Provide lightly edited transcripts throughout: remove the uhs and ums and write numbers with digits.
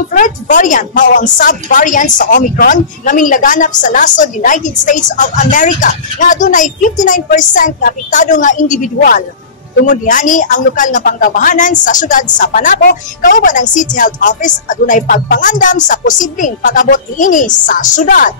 Ang flirt variant mao ang sub-variant sa Omicron nga minglaganap sa nasod United States of America nga adunay 59% nga apektado nga individual. Tungod niani ang lokal nga panggabahanan sa syudad sa Panabo kauban ang City Health Office adunay pagpangandam sa posibleng pag-abot niini sa syudad.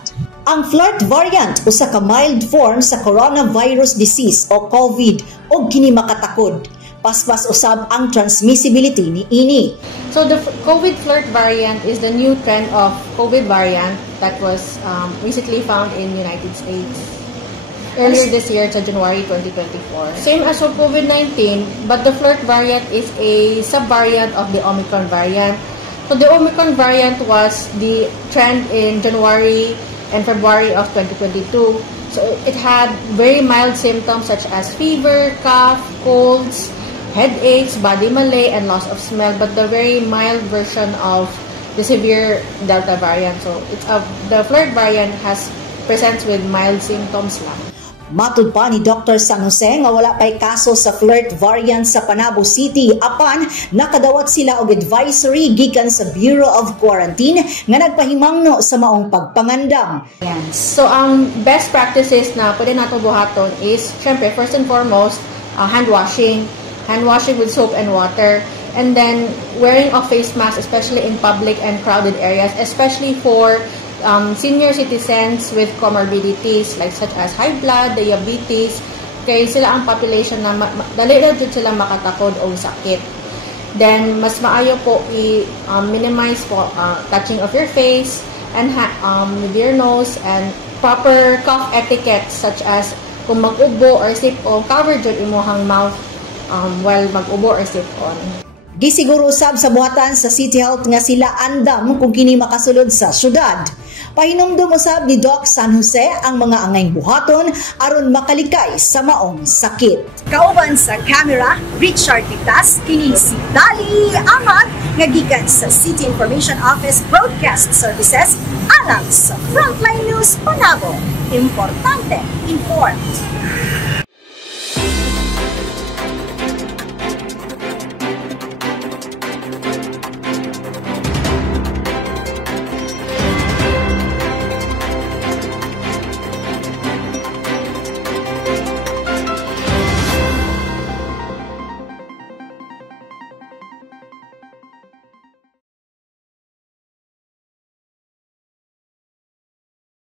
Ang flirt variant usa ka mild form sa coronavirus disease o COVID o kini makatakod. Paspas usab ang transmissibility ni ini. So the COVID flirt variant is the new trend of COVID variant that was recently found in United States earlier this year, to January 2024. Same as for COVID-19, but the flirt variant is a subvariant of the Omicron variant. So the Omicron variant was the trend in January and February of 2022. So it had very mild symptoms such as fever, cough, colds, headaches, body malaise, and loss of smell, but the very mild version of the severe Delta variant. So the flirt variant presents with mild symptoms lang. Matud pa ni Dr. San Jose nga wala pay kaso sa flirt variant sa Panabo City apan nakadawat sila og advisory gikan sa Bureau of Quarantine nga nagpahimangno sa maong pagpangandam. So ang best practices na pwede nato buhaton is syempre first and foremost hand washing with soap and water, and then wearing of face masks, especially in public and crowded areas, especially for senior citizens with comorbidities like such as high blood, diabetes, kaya sila ang population na dali na dyan sila makatakod o sakit. Then mas maayo po i-minimize po touching of your face and with your nose, and proper cough etiquette such as kung mag-ubo or sip o cover dyan imuhang mouth while mag-ubo or sip on. Gisiguro usab sa buhatan sa City Health nga sila andam kung kini makasulod sa syudad. Pahinumdum usab ni Doc San Jose ang mga angayng buhaton aron makalikay sa maong sakit. Kauban sa camera, Richard Titas, kini si Dali Amat nga gikan sa City Information Office Broadcast Services alang sa Frontline News Panabo. Importante, informed.